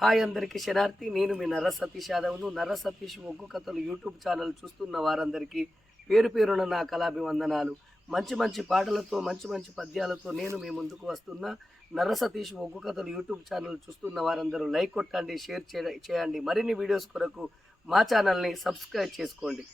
Hi అందరికీ శనార్థి. నేను మీ నర్ర సతీష్ యాదవ్ను. నర్ర సతీష్ ఒగ్గు కథలు యూట్యూబ్ ఛానల్ చూస్తున్న వారందరికీ పేరు పేరున నా కళాభివందనాలు. మంచి మంచి పాటలతో మంచి మంచి పద్యాలతో నేను మీ ముందుకు వస్తున్న నర్ర సతీష్ ఒగ్గు కథలు యూట్యూబ్ ఛానల్ చూస్తున్న వారందరూ లైక్ కొట్టండి, షేర్ చేయండి. మరిన్ని వీడియోస్ కొరకు మా ఛానల్ని సబ్స్క్రైబ్ చేసుకోండి.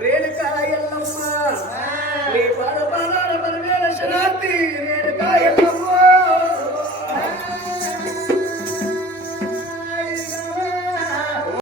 రేణుకా ఎల్లమ్మ నీ పాద పాదాల పరమేల శనార్థి